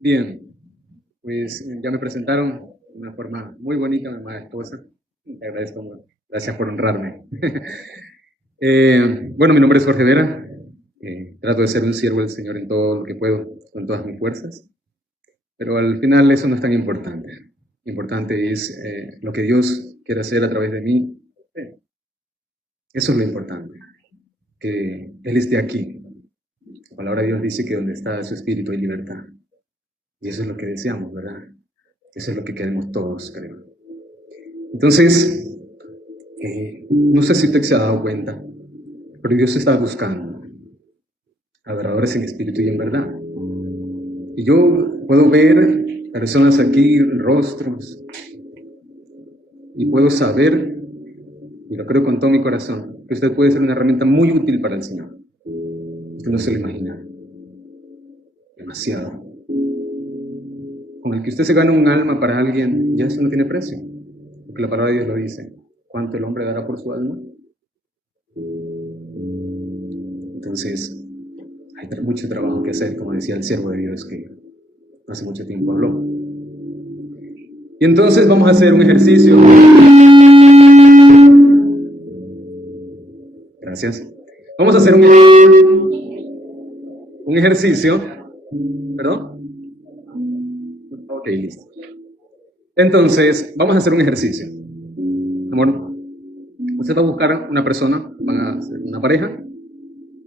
Bien, pues ya me presentaron de una forma muy bonita, mi amada esposa. Te agradezco mucho. Gracias por honrarme. Bueno, mi nombre es Jorge Vera. Trato de ser un siervo del Señor en todo lo que puedo, con todas mis fuerzas. Pero al final eso no es tan importante. Importante es lo que Dios quiere hacer a través de mí. Eso es lo importante. Que Él esté aquí. La palabra de Dios dice que donde está su espíritu hay libertad. Y eso es lo que deseamos, ¿verdad? Eso es lo que queremos todos, creo. Entonces, no sé si usted se ha dado cuenta, pero Dios está buscando adoradores en espíritu y en verdad. Y yo puedo ver personas aquí, rostros, y puedo saber, y lo creo con todo mi corazón, que usted puede ser una herramienta muy útil para el Señor. Usted no se lo imagina. Demasiado. Con el que usted se gana un alma para alguien, ya eso no tiene precio. Porque la palabra de Dios lo dice. ¿Cuánto el hombre dará por su alma? Entonces, hay mucho trabajo que hacer, como decía el siervo de Dios que hace mucho tiempo habló. Y entonces vamos a hacer un ejercicio. Gracias. Vamos a hacer un ejercicio. ¿Perdón? Ok, listo. Entonces, vamos a hacer un ejercicio. Amor, usted va a buscar una persona, van a hacer una pareja.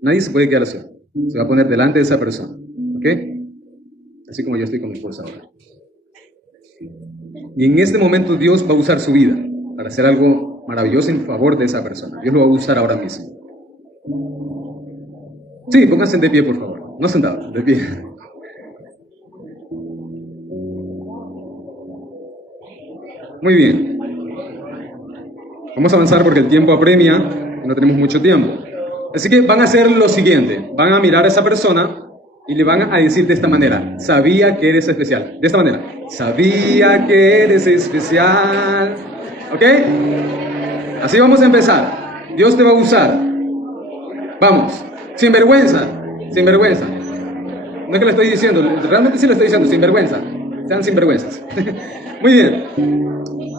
Nadie se puede quedar solo. Se va a poner delante de esa persona. ¿Ok? Así como yo estoy con mi esposa ahora. Y en este momento Dios va a usar su vida para hacer algo maravilloso en favor de esa persona. Dios lo va a usar ahora mismo. Sí, pónganse de pie, por favor. No sentados, de pie. Muy bien. Vamos a avanzar porque el tiempo apremia y no tenemos mucho tiempo. Así que van a hacer lo siguiente. Van a mirar a esa persona y le van a decir de esta manera: sabía que eres especial. De esta manera: sabía que eres especial. ¿Ok? Así vamos a empezar. Dios te va a usar. Vamos. Sin vergüenza. Sin vergüenza. No es que lo estoy diciendo. Realmente sí lo estoy diciendo. Sin vergüenza. Sean sinvergüenzas. Muy bien.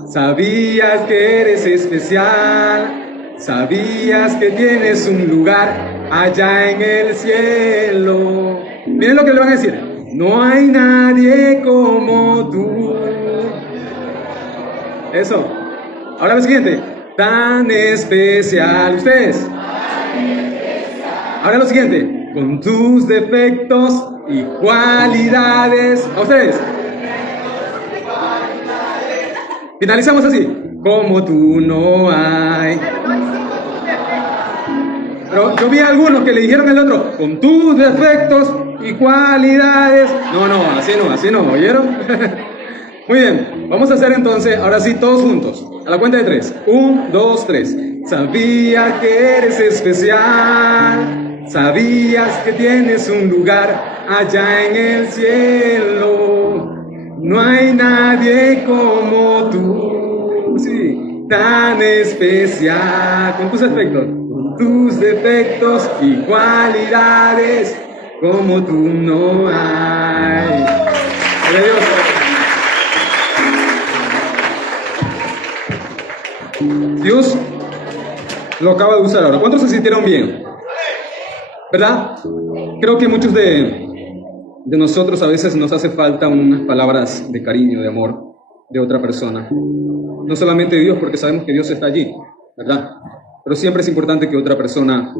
Sabías que eres especial. Sabías que tienes un lugar allá en el cielo. Miren lo que le van a decir. No hay nadie como tú. Eso. Ahora lo siguiente. Tan especial. Ustedes. Ahora lo siguiente. Con tus defectos y cualidades. A ustedes. Finalizamos así. Como tú no hay. Pero yo vi a algunos que le dijeron al otro, con tus defectos y cualidades. No, así no, ¿oyeron? Muy bien, vamos a hacer entonces, ahora sí, todos juntos. A la cuenta de 3. 1, 2, 3. Sabía que eres especial. Sabías que tienes un lugar allá en el cielo. No hay nadie como tú. Sí, tan especial. Con tus defectos. Tus defectos y cualidades como tú no hay. Dios lo acaba de usar ahora. ¿Cuántos se sintieron bien? ¿Verdad? Creo que muchos de nosotros a veces nos hace falta unas palabras de cariño, de amor de otra persona. No solamente de Dios, porque sabemos que Dios está allí, ¿verdad? Pero siempre es importante que otra persona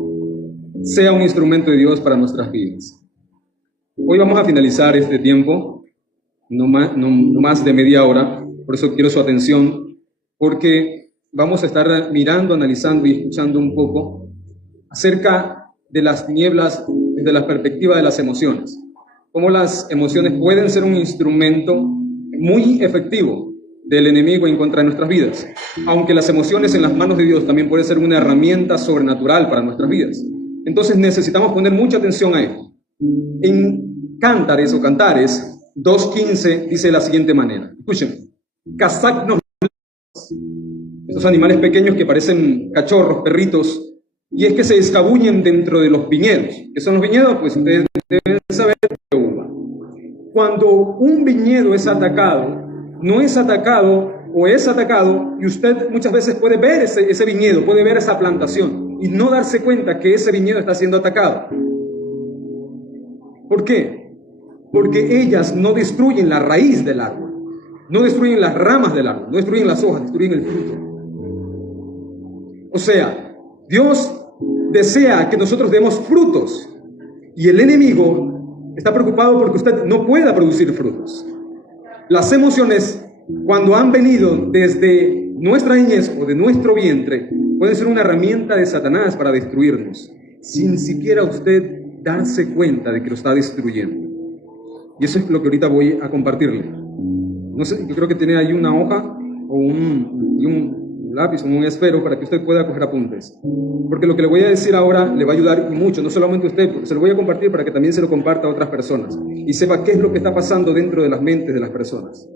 sea un instrumento de Dios para nuestras vidas. Hoy vamos a finalizar este tiempo, no más de media hora, por eso quiero su atención, porque vamos a estar mirando, analizando y escuchando un poco acerca de las tinieblas desde la perspectiva de las emociones. Cómo las emociones pueden ser un instrumento muy efectivo del enemigo en contra de nuestras vidas. Aunque las emociones en las manos de Dios también pueden ser una herramienta sobrenatural para nuestras vidas. Entonces necesitamos poner mucha atención a esto. En Cantares 2:15 dice de la siguiente manera. Escuchen. Cazadnos esos animales pequeños que parecen cachorros, perritos, y es que se escabullen dentro de los viñedos. ¿Qué son los viñedos? Pues ustedes deben saber de uva. cuando un viñedo es atacado, no es atacado o es atacado, y usted muchas veces puede ver ese viñedo, puede ver esa plantación y no darse cuenta que ese viñedo está siendo atacado. ¿Por qué? Porque ellas no destruyen la raíz del árbol, no destruyen las ramas del árbol, no destruyen las hojas, destruyen el fruto. O sea, Dios desea que nosotros demos frutos y el enemigo está preocupado porque usted no pueda producir frutos. Las emociones, cuando han venido desde nuestra niñez o de nuestro vientre, pueden ser una herramienta de Satanás para destruirnos, sin siquiera usted darse cuenta de que lo está destruyendo. Y eso es lo que ahorita voy a compartirle. No sé, yo creo que tiene ahí una hoja o un lápiz o un esfero para que usted pueda coger apuntes. Porque lo que le voy a decir ahora le va a ayudar y mucho, no solamente a usted, porque se lo voy a compartir para que también se lo comparta a otras personas y sepa qué es lo que está pasando dentro de las mentes de las personas.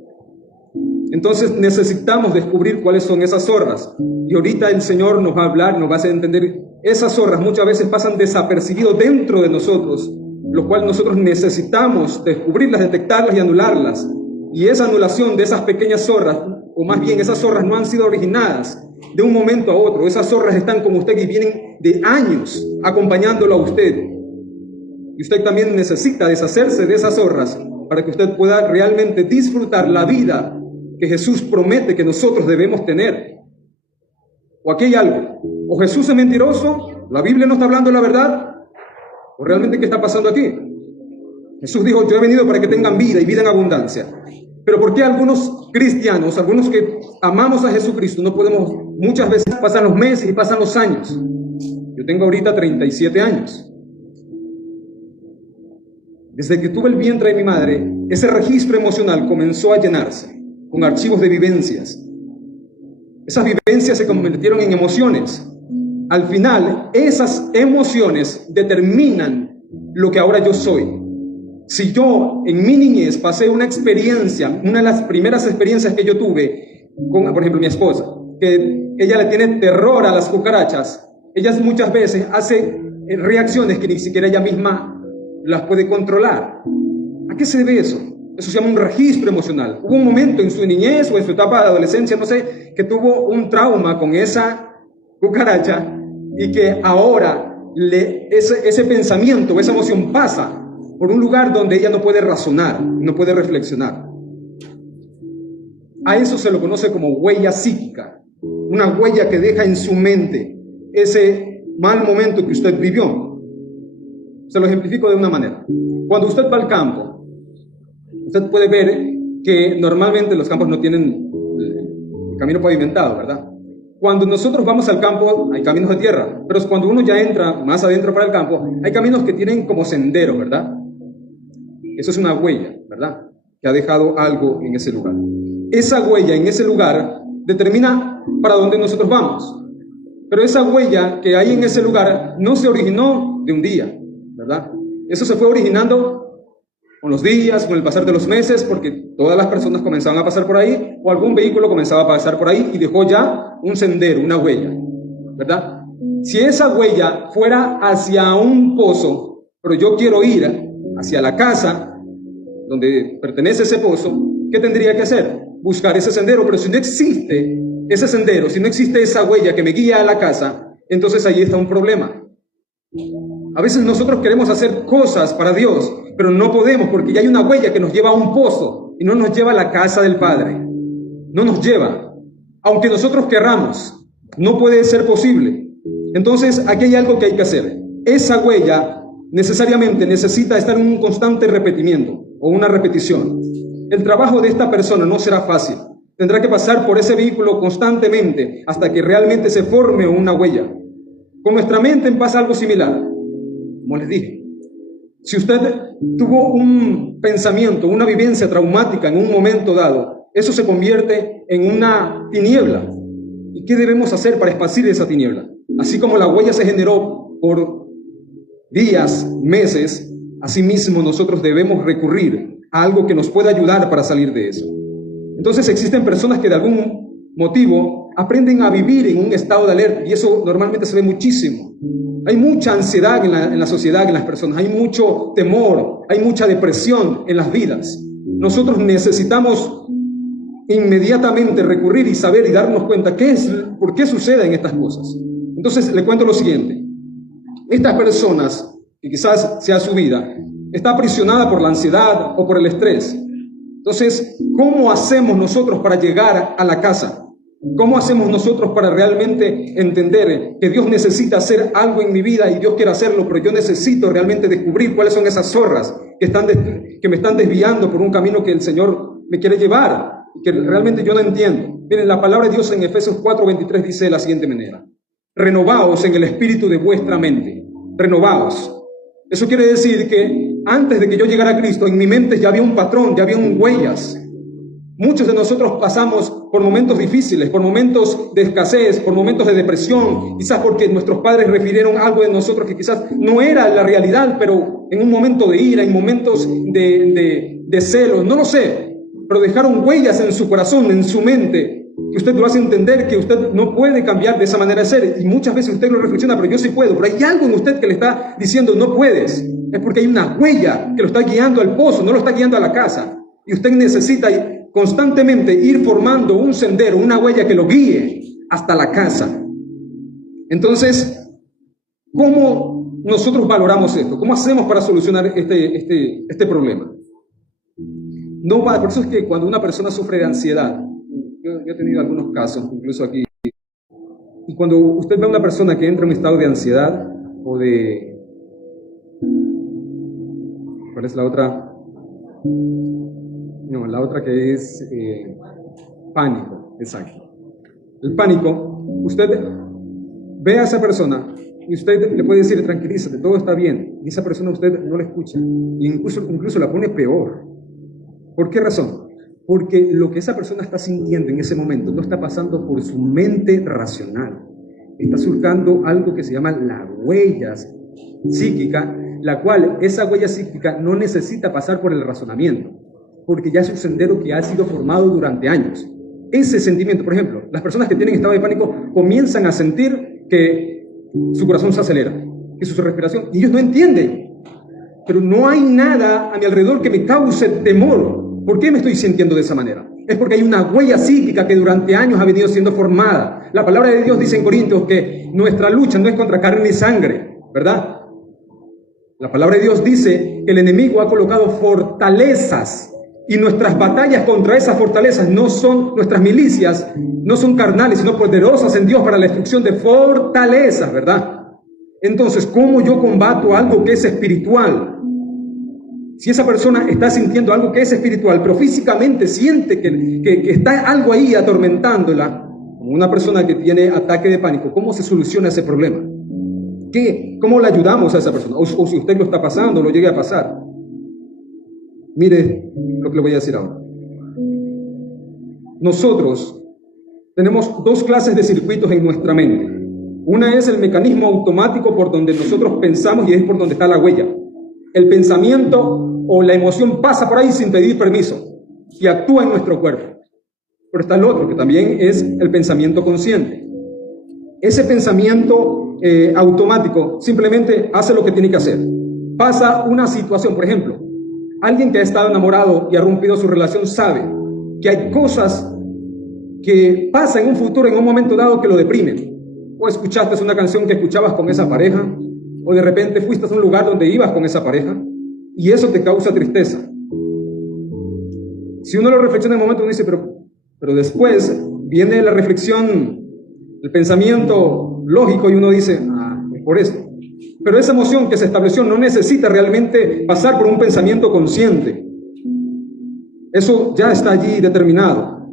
Entonces necesitamos descubrir cuáles son esas zorras. Y ahorita el Señor nos va a hablar, nos va a hacer entender. Esas zorras muchas veces pasan desapercibidos dentro de nosotros, lo cual nosotros necesitamos descubrirlas, detectarlas y anularlas. Y esa anulación de esas pequeñas zorras, o más bien esas zorras no han sido originadas de un momento a otro. Esas zorras están como usted y vienen de años acompañándolo a usted. Y usted también necesita deshacerse de esas zorras para que usted pueda realmente disfrutar la vida que Jesús promete que nosotros debemos tener. O aquí hay algo. O Jesús es mentiroso, la Biblia no está hablando la verdad, o realmente ¿qué está pasando aquí? Jesús dijo, yo he venido para que tengan vida y vida en abundancia. Pero ¿por qué algunos cristianos, algunos que amamos a Jesucristo, no podemos, muchas veces pasan los meses y pasan los años? Yo tengo ahorita 37 años. Desde que tuve el vientre de mi madre, ese registro emocional comenzó a llenarse con archivos de vivencias. Esas vivencias se convirtieron en emociones. Al final, esas emociones determinan lo que ahora yo soy. Si yo en mi niñez pasé una experiencia, una de las primeras experiencias que yo tuve con, por ejemplo, mi esposa, que ella le tiene terror a las cucarachas, ella muchas veces hace reacciones que ni siquiera ella misma las puede controlar. ¿A qué se debe eso? Eso se llama un registro emocional. Hubo un momento en su niñez o en su etapa de adolescencia, no sé, que tuvo un trauma con esa cucaracha y que ahora ese pensamiento, esa emoción pasa por un lugar donde ella no puede razonar, no puede reflexionar. A eso se lo conoce como huella psíquica, una huella que deja en su mente ese mal momento que usted vivió. Se lo ejemplifico de una manera. Cuando usted va al campo, usted puede ver que normalmente los campos no tienen el camino pavimentado, ¿verdad? Cuando nosotros vamos al campo hay caminos de tierra, pero cuando uno ya entra más adentro para el campo, hay caminos que tienen como sendero, ¿verdad? Eso es una huella, ¿verdad? Que ha dejado algo en ese lugar. Esa huella en ese lugar determina para dónde nosotros vamos. Pero esa huella que hay en ese lugar no se originó de un día, ¿verdad? Eso se fue originando con los días, con el pasar de los meses, porque todas las personas comenzaban a pasar por ahí, o algún vehículo comenzaba a pasar por ahí y dejó ya un sendero, una huella, ¿verdad? Si esa huella fuera hacia un pozo, pero yo quiero ir hacia la casa donde pertenece ese pozo, ¿qué tendría que hacer? Buscar ese sendero, pero si no existe ese sendero, si no existe esa huella que me guía a la casa, entonces ahí está un problema. A veces nosotros queremos hacer cosas para Dios, pero no podemos porque ya hay una huella que nos lleva a un pozo y no nos lleva a la casa del Padre. No nos lleva. Aunque nosotros querramos, no puede ser posible. Entonces, aquí hay algo que hay que hacer. Esa huella necesariamente necesita estar en un constante repetimiento o una repetición. El trabajo de esta persona no será fácil. Tendrá que pasar por ese vehículo constantemente hasta que realmente se forme una huella. Con nuestra mente pasa algo similar. Como les dije, si usted tuvo un pensamiento, una vivencia traumática en un momento dado, eso se convierte en una tiniebla. ¿Y qué debemos hacer para esparcir esa tiniebla? Así como la huella se generó por días, meses, asimismo nosotros debemos recurrir a algo que nos pueda ayudar para salir de eso. Entonces existen personas que de algún motivo aprenden a vivir en un estado de alerta y eso normalmente se ve muchísimo. Hay mucha ansiedad en la sociedad, en las personas. Hay mucho temor, hay mucha depresión en las vidas. Nosotros necesitamos inmediatamente recurrir y saber y darnos cuenta por qué suceden estas cosas. Entonces, le cuento lo siguiente. Estas personas, que quizás sea su vida, está aprisionada por la ansiedad o por el estrés. Entonces, ¿cómo hacemos nosotros para llegar a la casa? ¿Cómo hacemos nosotros para realmente entender que Dios necesita hacer algo en mi vida y Dios quiere hacerlo, pero yo necesito realmente descubrir cuáles son esas zorras que me están desviando por un camino que el Señor me quiere llevar y que realmente yo no entiendo? Miren, la palabra de Dios en Efesios 4:23 dice de la siguiente manera: renovaos en el espíritu de vuestra mente. Renovaos. Eso quiere decir que antes de que yo llegara a Cristo, en mi mente ya había un patrón, ya había huellas. Muchos de nosotros pasamos por momentos difíciles, por momentos de escasez, por momentos de depresión, quizás porque nuestros padres refirieron algo de nosotros que quizás no era la realidad, pero en un momento de ira, en momentos de celos, no lo sé, pero dejaron huellas en su corazón, en su mente, que usted lo hace entender que usted no puede cambiar de esa manera de ser, y muchas veces usted lo reflexiona, pero yo sí puedo, pero hay algo en usted que le está diciendo no puedes, es porque hay una huella que lo está guiando al pozo, no lo está guiando a la casa, y usted necesita constantemente ir formando un sendero, una huella que lo guíe hasta la casa. Entonces, ¿cómo nosotros valoramos esto? ¿Cómo hacemos para solucionar este problema? No, por eso es que cuando una persona sufre de ansiedad, yo he tenido algunos casos, incluso aquí, y cuando usted ve a una persona que entra en un estado de ansiedad o de... ¿Cuál es la otra? No, la otra que es pánico, exacto. El pánico, usted ve a esa persona y usted le puede decir, tranquilízate, todo está bien, y esa persona usted no la escucha, e incluso la pone peor. ¿Por qué razón? Porque lo que esa persona está sintiendo en ese momento no está pasando por su mente racional, está surcando algo que se llama la huella psíquica, la cual esa huella psíquica no necesita pasar por el razonamiento, porque ya es un sendero que ha sido formado durante años. Ese sentimiento, por ejemplo, las personas que tienen estado de pánico comienzan a sentir que su corazón se acelera, que su respiración, y ellos no entienden, pero no hay nada a mi alrededor que me cause temor. ¿Por qué me estoy sintiendo de esa manera? Es porque hay una huella psíquica que durante años ha venido siendo formada. La palabra de Dios dice en Corintios que nuestra lucha no es contra carne y sangre, ¿verdad? La palabra de Dios dice que el enemigo ha colocado fortalezas, y nuestras batallas contra esas fortalezas no son, nuestras milicias no son carnales, sino poderosas en Dios para la destrucción de fortalezas, ¿verdad? Entonces, ¿cómo yo combato algo que es espiritual? Si esa persona está sintiendo algo que es espiritual, pero físicamente siente que está algo ahí atormentándola, como una persona que tiene ataque de pánico, ¿cómo se soluciona ese problema? ¿Cómo le ayudamos a esa persona? O si usted lo está pasando, lo llegue a pasar. Mire lo que le voy a decir ahora. Nosotros tenemos dos clases de circuitos en nuestra mente. Una es el mecanismo automático por donde nosotros pensamos y es por donde está la huella. El pensamiento o la emoción pasa por ahí sin pedir permiso y actúa en nuestro cuerpo. Pero está el otro, que también es el pensamiento consciente. Ese pensamiento automático simplemente hace lo que tiene que hacer. Pasa una situación, por ejemplo, alguien que ha estado enamorado y ha rompido su relación sabe que hay cosas que pasan en un futuro, en un momento dado, que lo deprimen. O escuchaste una canción que escuchabas con esa pareja, o de repente fuiste a un lugar donde ibas con esa pareja, y eso te causa tristeza. Si uno lo reflexiona en el momento, uno dice, pero después viene la reflexión, el pensamiento lógico, y uno dice, es por esto. Pero esa emoción que se estableció no necesita realmente pasar por un pensamiento consciente. Eso ya está allí determinado.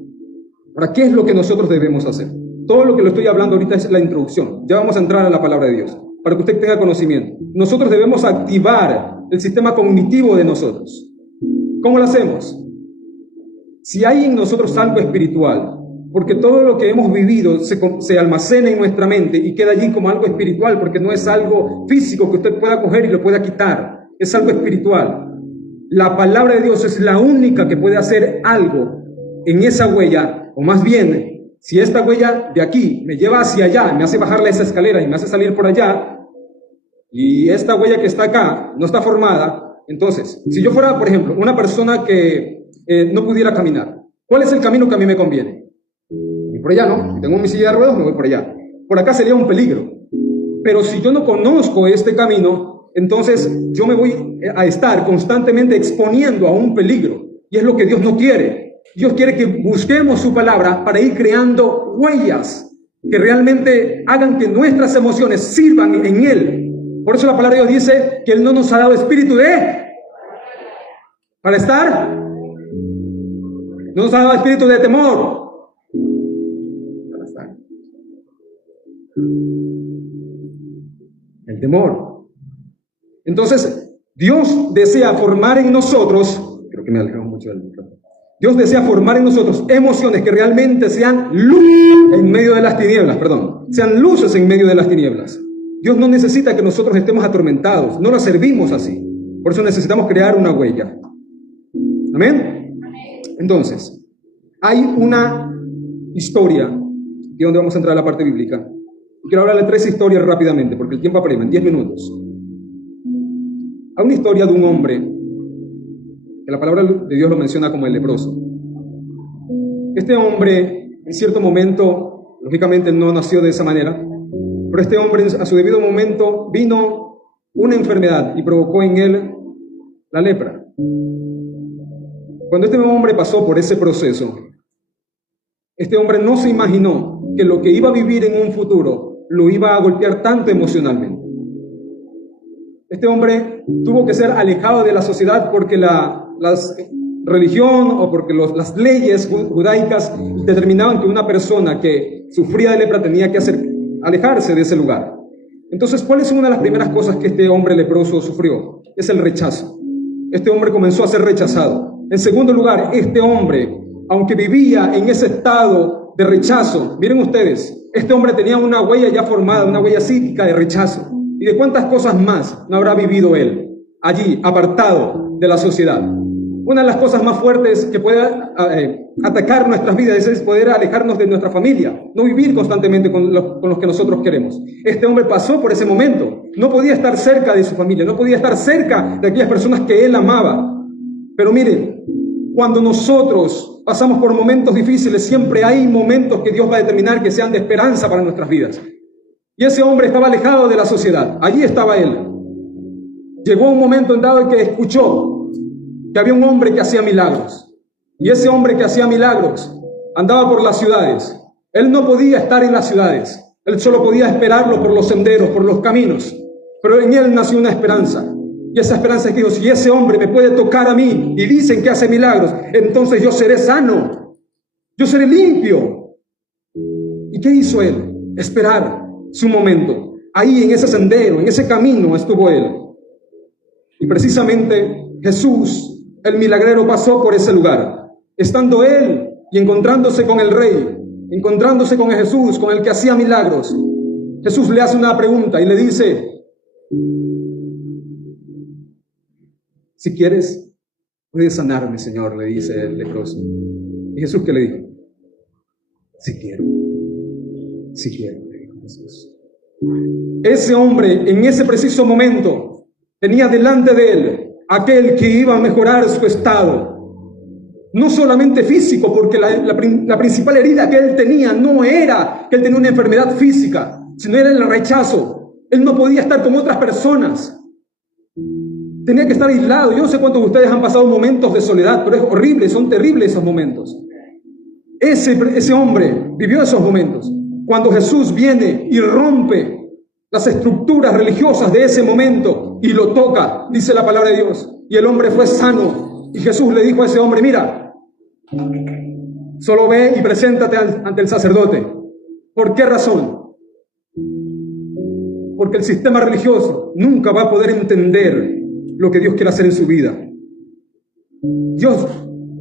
Ahora, ¿qué es lo que nosotros debemos hacer? Todo lo que le estoy hablando ahorita es la introducción. Ya vamos a entrar a la palabra de Dios, para que usted tenga conocimiento. Nosotros debemos activar el sistema cognitivo de nosotros. ¿Cómo lo hacemos? Si hay en nosotros algo espiritual, porque todo lo que hemos vivido se almacena en nuestra mente y queda allí como algo espiritual, porque no es algo físico que usted pueda coger y lo pueda quitar, es algo espiritual. La palabra de Dios es la única que puede hacer algo en esa huella, o más bien, si esta huella de aquí me lleva hacia allá, me hace bajarle esa escalera y me hace salir por allá, y esta huella que está acá no está formada, entonces, si yo fuera, por ejemplo, una persona que no pudiera caminar, ¿cuál es el camino que a mí me conviene? Y por allá, ¿no? Si tengo mi silla de ruedas, me voy por allá. Por acá sería un peligro. Pero si yo no conozco este camino, entonces yo me voy a estar constantemente exponiendo a un peligro. Y es lo que Dios no quiere. Dios quiere que busquemos su palabra para ir creando huellas que realmente hagan que nuestras emociones sirvan en Él. Por eso la palabra de Dios dice que Él no nos ha dado espíritu para estar. No nos ha dado espíritu de temor. Para estar. El temor. Entonces, Dios desea formar en nosotros, creo que me alejamos mucho del micrófono. Dios desea formar en nosotros emociones que realmente sean luz en medio de las tinieblas, sean luces en medio de las tinieblas. Dios no necesita que nosotros estemos atormentados, no lo servimos así. Por eso necesitamos crear una huella. ¿Amén? Entonces, hay una historia, aquí es donde vamos a entrar a la parte bíblica. Quiero hablar de 3 historias rápidamente, porque el tiempo apremia, en 10 minutos. Hay una historia de un hombre, que la palabra de Dios lo menciona como el leproso. Este hombre, en cierto momento, lógicamente no nació de esa manera, pero este hombre a su debido momento vino una enfermedad y provocó en él la lepra. Cuando este hombre pasó por ese proceso, este hombre no se imaginó que lo que iba a vivir en un futuro lo iba a golpear tanto emocionalmente. Este hombre tuvo que ser alejado de la sociedad porque la religión o porque las leyes judaicas determinaban que una persona que sufría de lepra tenía que alejarse de ese lugar. Entonces, ¿cuál es una de las primeras cosas que este hombre leproso sufrió? Es el rechazo. Este hombre comenzó a ser rechazado. En segundo lugar, este hombre, aunque vivía en ese estado de rechazo, miren ustedes, este hombre tenía una huella ya formada, una huella psíquica de rechazo. ¿Y de cuántas cosas más no habrá vivido él allí, apartado de la sociedad? Una de las cosas más fuertes que puede atacar nuestras vidas es poder alejarnos de nuestra familia, no vivir constantemente con los que nosotros queremos. Este hombre pasó por ese momento, no podía estar cerca de su familia, no podía estar cerca de aquellas personas que él amaba. Pero miren, cuando nosotros pasamos por momentos difíciles, siempre hay momentos que Dios va a determinar que sean de esperanza para nuestras vidas. Y ese hombre estaba alejado de la sociedad, allí estaba él. Llegó un momento en dado en que escuchó que había un hombre que hacía milagros. Y ese hombre que hacía milagros andaba por las ciudades. Él no podía estar en las ciudades. Él solo podía esperarlo por los senderos, por los caminos. Pero en él nació una esperanza. Y esa esperanza es que si ese hombre me puede tocar a mí y dicen que hace milagros, entonces yo seré sano. Yo seré limpio. ¿Y qué hizo él? Esperar su momento. Ahí en ese sendero, en ese camino estuvo él. Y precisamente Jesús, el milagrero, pasó por ese lugar. Estando él y encontrándose con el Rey, encontrándose con Jesús, con el que hacía milagros, Jesús le hace una pregunta y le dice: si quieres, puedes sanarme, Señor, le dice el leproso. ¿Y Jesús qué le dijo? Si quiero, le dijo Jesús. Ese hombre, en ese preciso momento, tenía delante de él aquel que iba a mejorar su estado. No solamente físico, porque la principal herida que él tenía no era que él tenía una enfermedad física, sino era el rechazo. Él no podía estar con otras personas. Tenía que estar aislado. Yo no sé cuántos de ustedes han pasado momentos de soledad, pero es horrible, son terribles esos momentos. Ese hombre vivió esos momentos. Cuando Jesús viene y rompe las estructuras religiosas de ese momento y lo toca, dice la palabra de Dios, y el hombre fue sano. Y Jesús le dijo a ese hombre: mira, solo ve y preséntate ante el sacerdote. ¿Por qué razón? Porque el sistema religioso nunca va a poder entender lo que Dios quiere hacer en su vida. Dios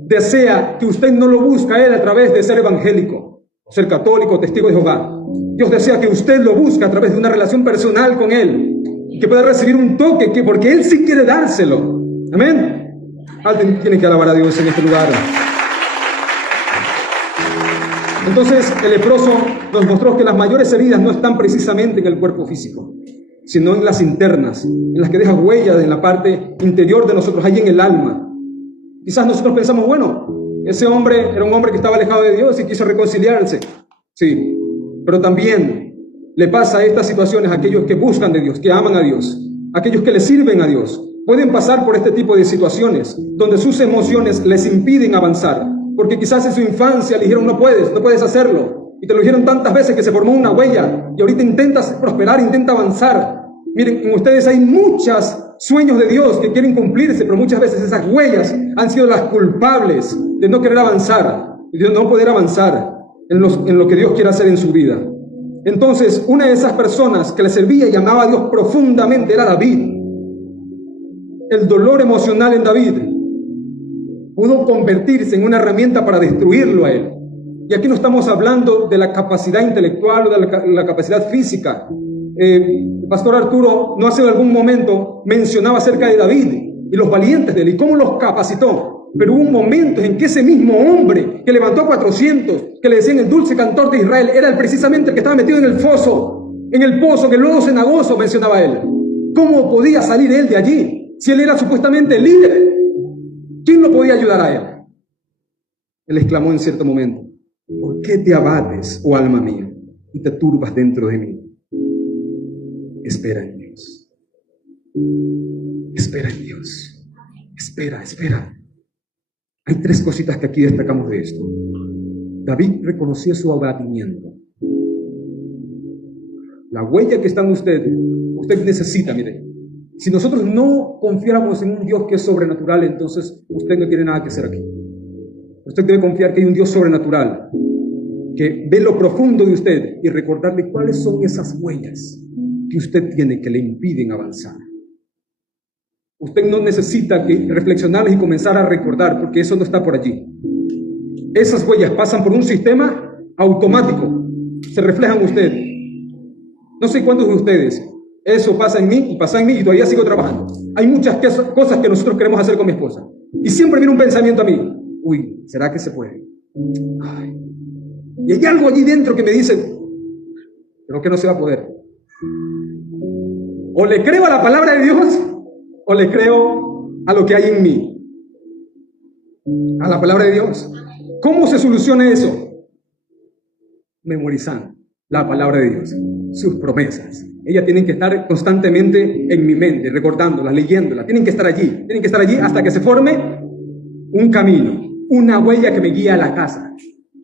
desea que usted no lo busque a Él a través de ser evangélico, ser católico, testigo de Jehová. Dios desea que usted lo busque a través de una relación personal con Él, que pueda recibir un toque, porque Él sí quiere dárselo. Amén. Alguien tiene que alabar a Dios en este lugar. Entonces el leproso nos mostró que las mayores heridas no están precisamente en el cuerpo físico, sino en las internas, en las que deja huellas en la parte interior de nosotros, ahí en el alma. Quizás nosotros pensamos, bueno, ese hombre era un hombre que estaba alejado de Dios y quiso reconciliarse. Sí, pero también le pasa a estas situaciones a aquellos que buscan de Dios, que aman a Dios, aquellos que le sirven a Dios. Pueden pasar por este tipo de situaciones donde sus emociones les impiden avanzar, porque quizás en su infancia le dijeron no puedes hacerlo, y te lo dijeron tantas veces que se formó una huella, y ahorita intentas prosperar, intenta avanzar. Miren, en ustedes hay muchos sueños de Dios que quieren cumplirse, pero muchas veces esas huellas han sido las culpables de no querer avanzar, de no poder avanzar en lo que Dios quiere hacer en su vida. Entonces, una de esas personas que le servía y amaba a Dios profundamente era David. El dolor emocional en David pudo convertirse en una herramienta para destruirlo a él. Y aquí no estamos hablando de la capacidad intelectual o de la capacidad física. El pastor Arturo no hace algún momento mencionaba acerca de David y los valientes de él y cómo los capacitó. Pero hubo un momento en que ese mismo hombre que levantó a 400, que le decían el dulce cantor de Israel, era precisamente el que estaba metido en el pozo, que luego cenagoso mencionaba él. ¿Cómo podía salir él de allí? Si él era supuestamente el líder, ¿quién lo podía ayudar a él? Él exclamó en cierto momento, ¿por qué te abates, oh alma mía, y te turbas dentro de mí? Espera en Dios. Espera en Dios. Espera. Hay tres cositas que aquí destacamos de esto. David reconoció su abatimiento. La huella que está en usted necesita, mire. Si nosotros no confiáramos en un Dios que es sobrenatural, entonces usted no tiene nada que hacer aquí. Usted debe confiar que hay un Dios sobrenatural, que ve lo profundo de usted y recordarle cuáles son esas huellas que usted tiene que le impiden avanzar. Usted no necesita reflexionarlas y comenzar a recordar, porque eso no está por allí. Esas huellas pasan por un sistema automático, se reflejan en usted. No sé cuántos de ustedes, eso pasa en mí y todavía sigo trabajando. Hay muchas cosas que nosotros queremos hacer con mi esposa. Y siempre viene un pensamiento a mí. Uy, ¿será que se puede? Ay. Y hay algo allí dentro que me dice, creo que no se va a poder. O le creo a la palabra de Dios, o le creo a lo que hay en mí. A la palabra de Dios. ¿Cómo se soluciona eso? Memorizando la palabra de Dios, sus promesas. Ellas tienen que estar constantemente en mi mente, recordándolas, leyéndolas. Tienen que estar allí hasta que se forme un camino, una huella que me guíe a la casa,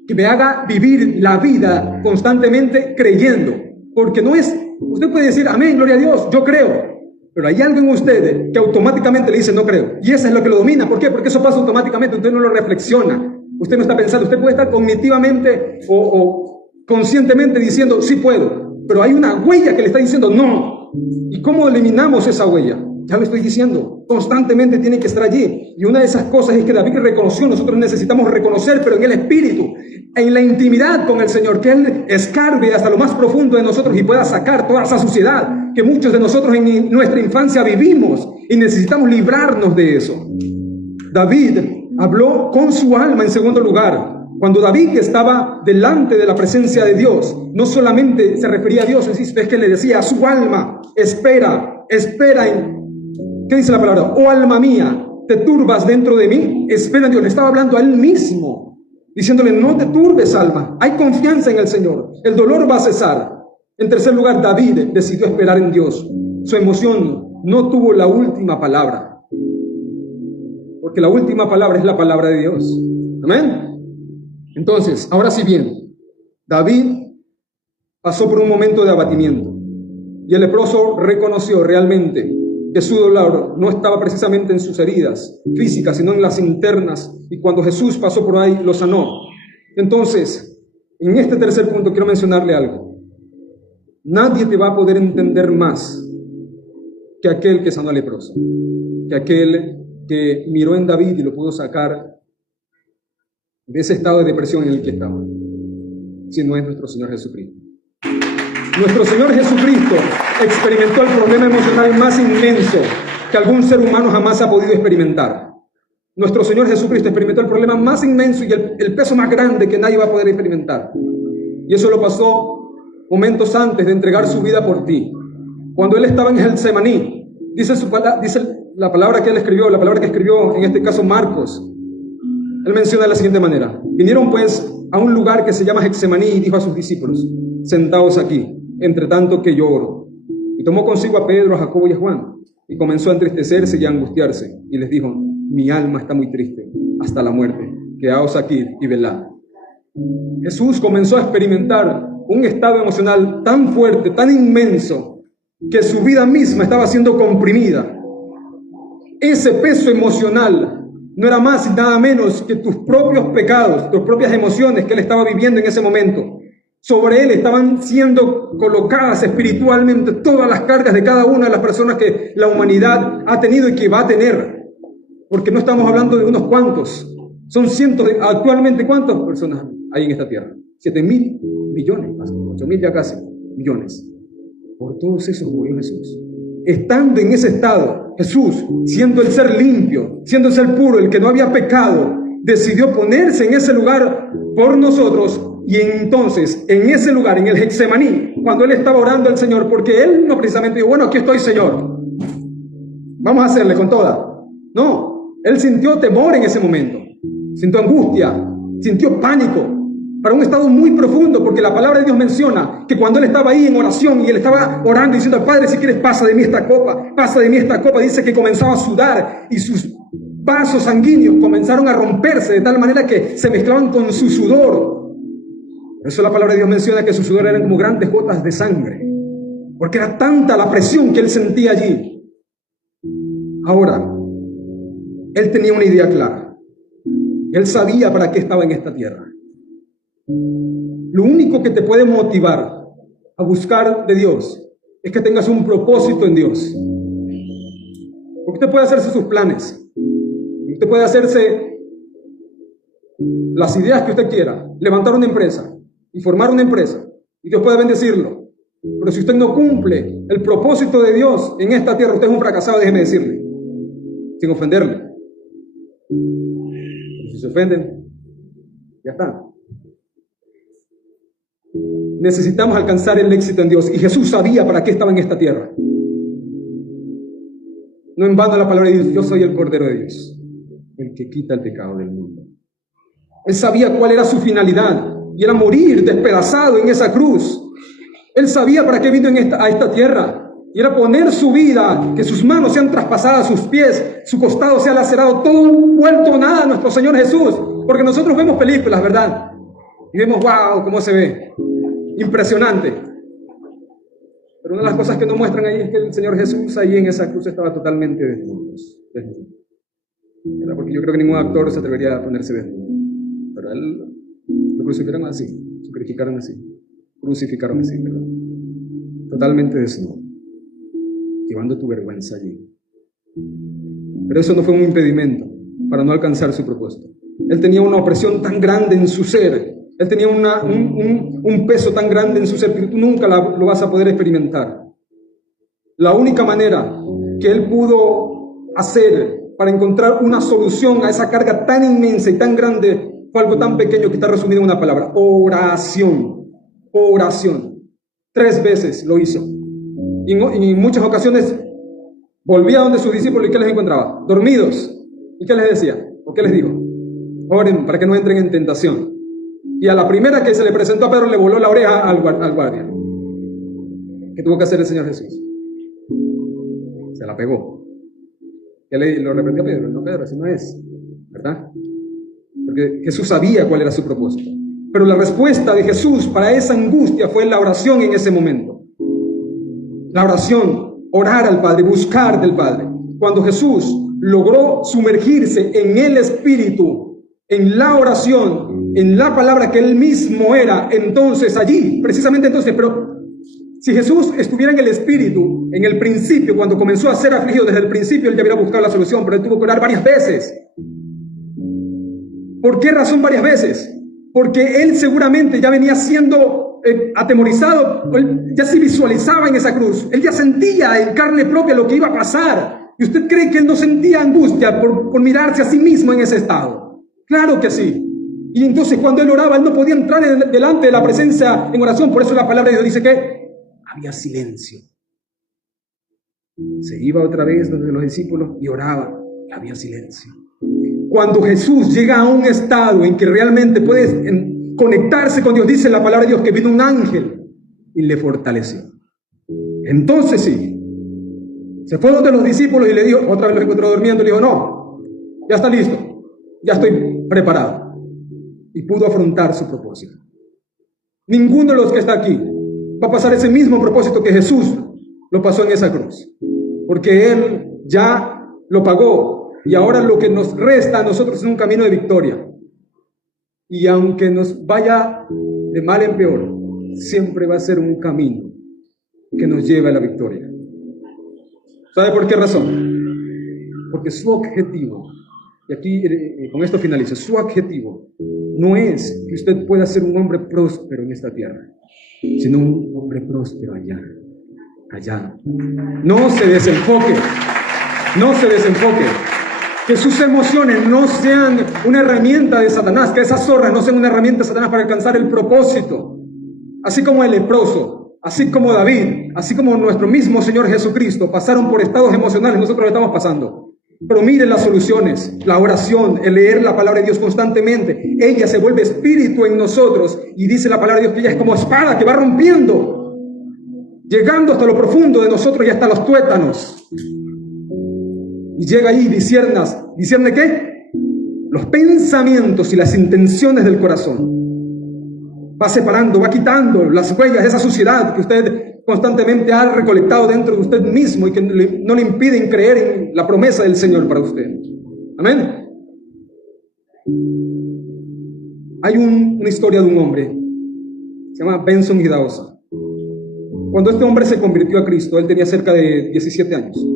que me haga vivir la vida constantemente creyendo. Porque no es, usted puede decir, amén, gloria a Dios, yo creo. Pero hay algo en usted que automáticamente le dice, no creo. Y eso es lo que lo domina. ¿Por qué? Porque eso pasa automáticamente, usted no lo reflexiona. Usted no está pensando, usted puede estar cognitivamente o conscientemente diciendo, sí puedo. Pero hay una huella que le está diciendo no. ¿Y cómo eliminamos esa huella? Ya lo estoy diciendo, constantemente tiene que estar allí. Y una de esas cosas es que David reconoció, nosotros necesitamos reconocer, pero en el espíritu, en la intimidad con el Señor, que Él escarbe hasta lo más profundo de nosotros y pueda sacar toda esa suciedad que muchos de nosotros en nuestra infancia vivimos y necesitamos librarnos de eso. David habló con su alma en segundo lugar. Cuando David estaba delante de la presencia de Dios, no solamente se refería a Dios, es que le decía a su alma, espera en... ¿Qué dice la palabra? Oh alma mía, ¿te turbas dentro de mí? Espera en Dios. Le estaba hablando a él mismo, diciéndole, no te turbes, alma. Hay confianza en el Señor. El dolor va a cesar. En tercer lugar, David decidió esperar en Dios. Su emoción no tuvo la última palabra, porque la última palabra es la palabra de Dios. Amén. Entonces, ahora sí bien, David pasó por un momento de abatimiento y el leproso reconoció realmente que su dolor no estaba precisamente en sus heridas físicas, sino en las internas, y cuando Jesús pasó por ahí, lo sanó. Entonces, en este tercer punto quiero mencionarle algo. Nadie te va a poder entender más que aquel que sanó al leproso, que aquel que miró en David y lo pudo sacar de ese estado de depresión en el que estaba, si no es nuestro Señor Jesucristo. Nuestro Señor Jesucristo experimentó el problema emocional más inmenso que algún ser humano jamás ha podido experimentar. Nuestro Señor Jesucristo experimentó el problema más inmenso y el peso más grande que nadie va a poder experimentar. Y eso lo pasó momentos antes de entregar su vida por ti. cuando él estaba en Getsemaní, dice la palabra que él escribió, la palabra que escribió en este caso Marcos. Él menciona de la siguiente manera: vinieron pues a un lugar que se llama Getsemaní y dijo a sus discípulos: sentaos aquí, entre tanto que yo oro. Y tomó consigo a Pedro, a Jacobo y a Juan, y comenzó a entristecerse y a angustiarse, y les dijo: mi alma está muy triste hasta la muerte, quedaos aquí y velad. Jesús comenzó a experimentar un estado emocional tan fuerte, tan inmenso, que su vida misma estaba siendo comprimida. Ese peso emocional no era más y nada menos que tus propios pecados, tus propias emociones que él estaba viviendo en ese momento. Sobre él estaban siendo colocadas espiritualmente todas las cargas de cada una de las personas que la humanidad ha tenido y que va a tener. Porque no estamos hablando de unos cuantos, son cientos de... Actualmente, ¿cuántas personas hay en esta tierra? 7.000 millones, 8.000 ya casi, millones. Por todos esos murió Jesús. Estando en ese estado, Jesús, siendo el ser limpio, siendo el ser puro, el que no había pecado, decidió ponerse en ese lugar por nosotros. Y entonces, en ese lugar, en el Getsemaní, cuando él estaba orando al Señor, porque él no precisamente dijo: bueno, aquí estoy, Señor, vamos a hacerle con toda. No, él sintió temor en ese momento, sintió angustia, sintió pánico, para un estado muy profundo, porque la palabra de Dios menciona que cuando él estaba ahí en oración y él estaba orando diciendo: Padre, si quieres pasa de mí esta copa, dice que comenzaba a sudar y sus vasos sanguíneos comenzaron a romperse de tal manera que se mezclaban con su sudor. Por eso la palabra de Dios menciona que su sudor eran como grandes gotas de sangre, porque era tanta la presión que él sentía allí. Ahora, él tenía una idea clara. Él sabía para qué estaba en esta tierra. Lo único que te puede motivar a buscar de Dios es que tengas un propósito en Dios. Porque usted puede hacerse sus planes, usted puede hacerse las ideas que usted quiera, levantar una empresa y formar una empresa, y Dios puede bendecirlo. Pero si usted no cumple el propósito de Dios en esta tierra, usted es un fracasado, déjeme decirle, sin ofenderle. Pero si se ofenden, ya está. Necesitamos alcanzar el éxito en Dios, y Jesús sabía para qué estaba en esta tierra. No en vano la palabra de Dios: yo soy el Cordero de Dios, el que quita el pecado del mundo. Él sabía cuál era su finalidad, y era morir despedazado en esa cruz. Él sabía para qué vino a esta tierra, y era poner su vida, que sus manos sean traspasadas, sus pies, su costado sea lacerado, todo vuelto nada a nuestro Señor Jesús. Porque nosotros vemos películas, ¿verdad? Y vemos: wow, cómo se ve, impresionante. Pero una de las cosas que nos muestran ahí es que el Señor Jesús ahí en esa cruz estaba totalmente desnudo. Porque yo creo que ningún actor se atrevería a ponerse desnudo. Pero él lo crucificaron así, crucificaron así, ¿verdad? Totalmente desnudo, llevando tu vergüenza allí. Pero eso no fue un impedimento para no alcanzar su propósito. Él tenía una opresión tan grande en su ser, él tenía un peso tan grande en su ser que tú nunca lo vas a poder experimentar. La única manera que él pudo hacer para encontrar una solución a esa carga tan inmensa y tan grande fue algo tan pequeño que está resumido en una palabra: oración. Oración. 3 veces lo hizo. Y en muchas ocasiones volvía donde sus discípulos, y ¿qué les encontraba? Dormidos. ¿Y qué les decía? ¿O qué les dijo? Oren para que no entren en tentación. Y a la primera que se le presentó a Pedro le voló la oreja al guardia. ¿Qué tuvo que hacer el Señor Jesús? Se la pegó. ¿Qué lo reprendió a Pedro? No, Pedro, así no es, ¿verdad? Porque Jesús sabía cuál era su propósito. Pero la respuesta de Jesús para esa angustia fue la oración en ese momento. La oración, orar al Padre, buscar del Padre. Cuando Jesús logró sumergirse en el Espíritu, en la oración, en la palabra que Él mismo era, entonces allí, precisamente entonces, pero si Jesús estuviera en el Espíritu, en el principio, cuando comenzó a ser afligido, desde el principio Él ya hubiera buscado la solución, pero Él tuvo que orar varias veces. ¿Por qué razón varias veces? Porque Él seguramente ya venía siendo atemorizado, Él ya se visualizaba en esa cruz, Él ya sentía en carne propia lo que iba a pasar. ¿Y usted cree que Él no sentía angustia por mirarse a sí mismo en ese estado? Claro que sí. Y entonces cuando Él oraba, Él no podía entrar delante de la presencia en oración. Por eso la palabra de Dios dice que había silencio. Se iba otra vez donde los discípulos y oraba. Y había silencio. Cuando Jesús llega a un estado en que realmente puede conectarse con Dios, dice la palabra de Dios que vino un ángel y le fortaleció. Entonces sí, se fue donde los discípulos y le dijo, otra vez lo encontró durmiendo, y le dijo, no, ya está listo, ya estoy preparado. Y pudo afrontar su propósito. Ninguno de los que está aquí va a pasar ese mismo propósito que Jesús lo pasó en esa cruz, porque Él ya lo pagó y ahora lo que nos resta a nosotros es un camino de victoria. Y aunque nos vaya de mal en peor, siempre va a ser un camino que nos lleve a la victoria. ¿Sabe por qué razón? Porque su objetivo, y aquí con esto finalizo, su objetivo no es que usted pueda ser un hombre próspero en esta tierra, sino un hombre próspero allá. No se desenfoque, que sus emociones no sean una herramienta de Satanás, que esas zorras no sean una herramienta de Satanás para alcanzar el propósito. Así como el leproso, así como David, así como nuestro mismo Señor Jesucristo pasaron por estados emocionales, nosotros lo estamos pasando. Pero miren las soluciones, la oración, el leer la palabra de Dios constantemente. Ella se vuelve espíritu en nosotros y dice la palabra de Dios que ella es como espada que va rompiendo, llegando hasta lo profundo de nosotros y hasta los tuétanos. Y llega ahí, discierne ¿qué? Los pensamientos y las intenciones del corazón. Va separando, va quitando las huellas, esa suciedad que usted constantemente ha recolectado dentro de usted mismo y que no le impiden creer en la promesa del Señor para usted. Amén. Hay una historia de un hombre, se llama Benson Idahosa. Cuando este hombre se convirtió a Cristo, él tenía cerca de 17 años.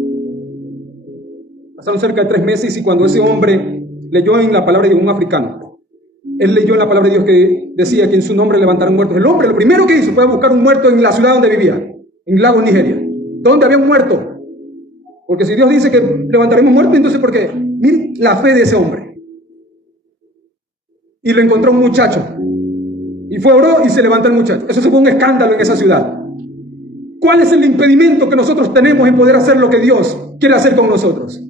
Pasaron cerca de 3 meses y cuando ese hombre leyó en la palabra de un africano, él leyó en la palabra de Dios que decía que en su nombre levantaron muertos. El hombre lo primero que hizo fue buscar un muerto en la ciudad donde vivía, en Lagos, Nigeria, donde había un muerto. Porque si Dios dice que levantaremos muertos, entonces ¿por qué? Miren la fe de ese hombre. Y lo encontró un muchacho. Y fue, oró y se levantó el muchacho. Eso fue un escándalo en esa ciudad. ¿Cuál es el impedimento que nosotros tenemos en poder hacer lo que Dios quiere hacer con nosotros?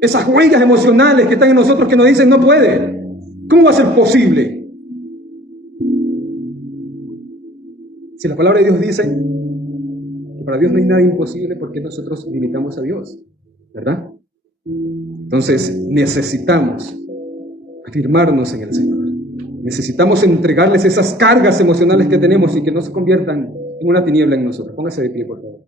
Esas huellas emocionales que están en nosotros que nos dicen no puede. ¿Cómo va a ser posible? Si la palabra de Dios dice que para Dios no hay nada imposible, ¿por qué nosotros limitamos a Dios? ¿Verdad? Entonces necesitamos afirmarnos en el Señor. Necesitamos entregarles esas cargas emocionales que tenemos y que no se conviertan en una tiniebla en nosotros. Póngase de pie, por favor.